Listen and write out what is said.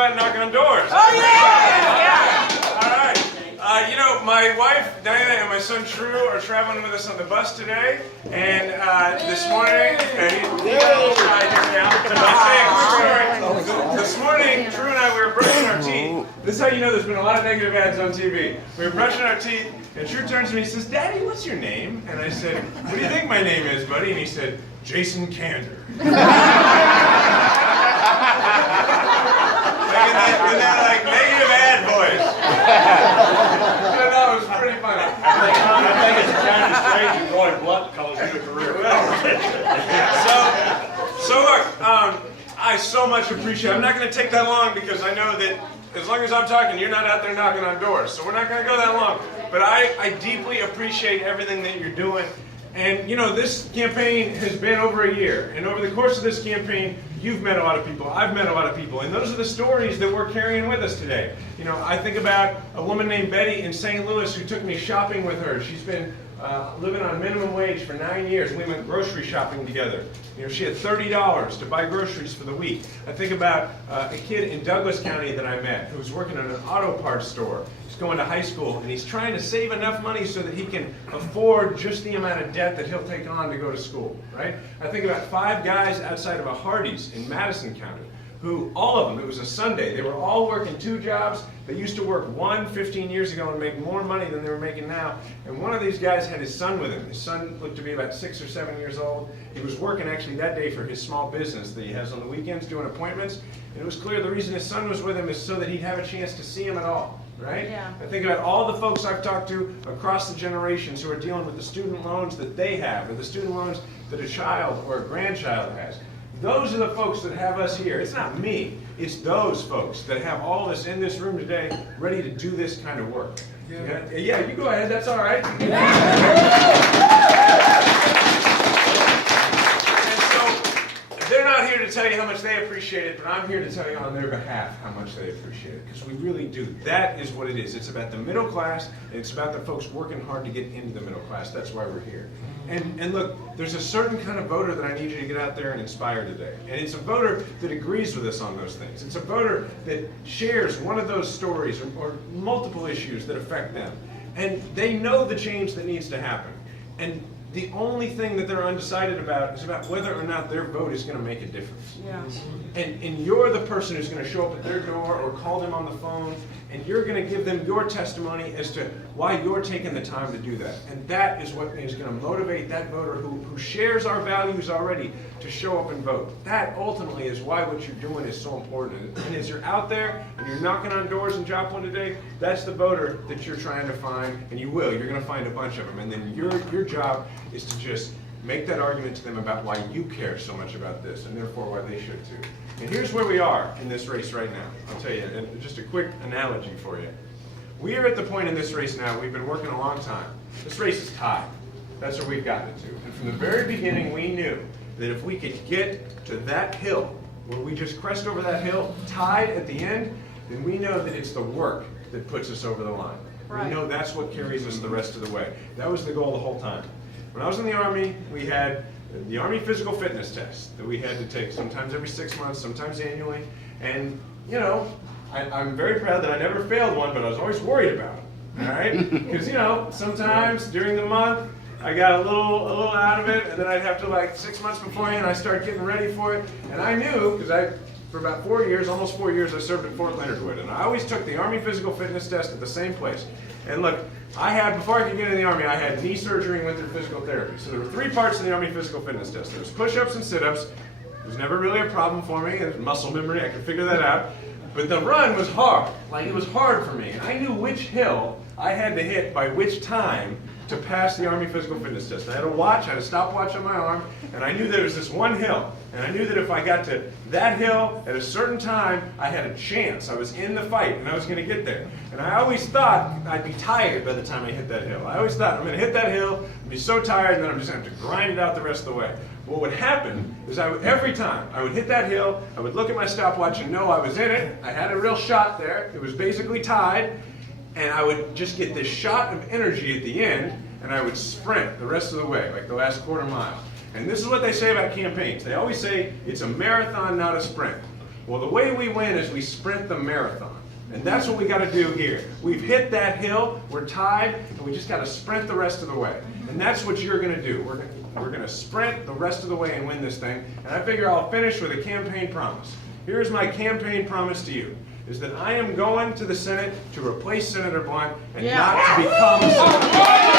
about knocking on doors. Oh, yeah! All right. You know, my wife, Diana, and my son, True, are traveling with us on the bus today. And this morning, this morning, True and I, we were brushing our teeth. This is how you know there's been a lot of negative ads on TV. We were brushing our teeth, and True turns to me and says, "Daddy, what's your name?" And I said, "What do you think my name is, buddy?" And he said, "Jason Kander." And they're like negative ad voice. I know, it was pretty funny. I think it's kind of strange that Roy Blunt calls you a career. So look, I so much appreciate it. I'm not going to take that long because I know that as long as I'm talking, you're not out there knocking on doors. So we're not going to go that long. But I deeply appreciate everything that you're doing. And you know, this campaign has been over a year. And over the course of this campaign, you've met a lot of people, I've met a lot of people, and those are the stories that we're carrying with us today. You know, I think about a woman named Betty in St. Louis who took me shopping with her. She's been living on minimum wage for 9 years. We went grocery shopping together. You know, she had $30 to buy groceries for the week. I think about a kid in Douglas County that I met who was working at an auto parts store. He's going to high school, and he's trying to save enough money so that he can afford just the amount of debt that he'll take on to go to school, right? I think about 5 guys outside of a Hardee's in Madison County who, all of them, it was a Sunday, they were all working 2 jobs. They used to work one 15 years ago and make more money than they were making now. And one of these guys had his son with him. His son looked to be about 6 or 7 years old. He was working actually that day for his small business that he has on the weekends doing appointments. And it was clear the reason his son was with him is so that he'd have a chance to see him at all, right? Yeah. I think about all the folks I've talked to across the generations who are dealing with the student loans that they have or the student loans that a child or a grandchild has. Those are the folks that have us here. It's not me. It's those folks that have all of us in this room today ready to do this kind of work. Yeah, you go ahead. That's all right. And so they're not here to tell you how much they appreciate it, but I'm here to tell you on their behalf how much they appreciate it, because we really do. That is what it is. It's about the middle class, and it's about the folks working hard to get into the middle class. That's why we're here. And look, there's a certain kind of voter that I need you to get out there and inspire today. And it's a voter that agrees with us on those things. It's a voter that shares one of those stories or multiple issues that affect them. And they know the change that needs to happen. And the only thing that they're undecided about is about whether or not their vote is going to make a difference. Yeah. And you're the person who's going to show up at their door or call them on the phone, and you're going to give them your testimony as to why you're taking the time to do that. And that is what is going to motivate that voter who shares our values already to show up and vote. That ultimately is why what you're doing is so important. And as you're out there and you're knocking on doors in Joplin today, that's the voter that you're trying to find, and you will. You're going to find a bunch of them. And then your job is to just make that argument to them about why you care so much about this, and therefore why they should too. And here's where we are in this race right now. I'll tell you, and just a quick analogy for you. We are at the point in this race now, we've been working a long time. This race is tied. That's where we've gotten it to. And from the very beginning, we knew that if we could get to that hill, where we just crest over that hill, tied at the end, then we know that it's the work that puts us over the line. Right. We know that's what carries us the rest of the way. That was the goal the whole time. When I was in the Army, we had the Army physical fitness test that we had to take sometimes every 6 months, sometimes annually. And, you know, I'm very proud that I never failed one, but I was always worried about it, all right? Because, you know, sometimes during the month, I got a little out of it, and then I'd have to, like, 6 months beforehand, I started getting ready for it. And I knew, because for about 4 years, almost 4 years, I served at Fort Leonard Wood. And I always took the Army physical fitness test at the same place. And look, before I could get in the Army, I had knee surgery and went through physical therapy. So there were 3 parts to the Army physical fitness test. There was push-ups and sit-ups. It was never really a problem for me. It was muscle memory, I could figure that out. But the run was hard. Like, it was hard for me. And I knew which hill I had to hit by which time to pass the Army physical fitness test. I had a watch, I had a stopwatch on my arm, and I knew there was this one hill. And I knew that if I got to that hill at a certain time, I had a chance. I was in the fight, and I was going to get there. And I always thought I'd be tired by the time I hit that hill. I always thought, I'm going to hit that hill, I'd be so tired, and then I'm just going to have to grind it out the rest of the way. What would happen is every time I would hit that hill, I would look at my stopwatch and know I was in it. I had a real shot there. It was basically tied. And I would just get this shot of energy at the end, and I would sprint the rest of the way, like the last quarter mile. And this is what they say about campaigns. They always say it's a marathon, not a sprint. Well, the way we win is we sprint the marathon. And that's what we got to do here. We've hit that hill, we're tied, and we just got to sprint the rest of the way. And that's what you're going to do. We're going to sprint the rest of the way and win this thing. And I figure I'll finish with a campaign promise. Here's my campaign promise to you, is that I am going to the Senate to replace Senator Blunt and not to become Senator Blunt.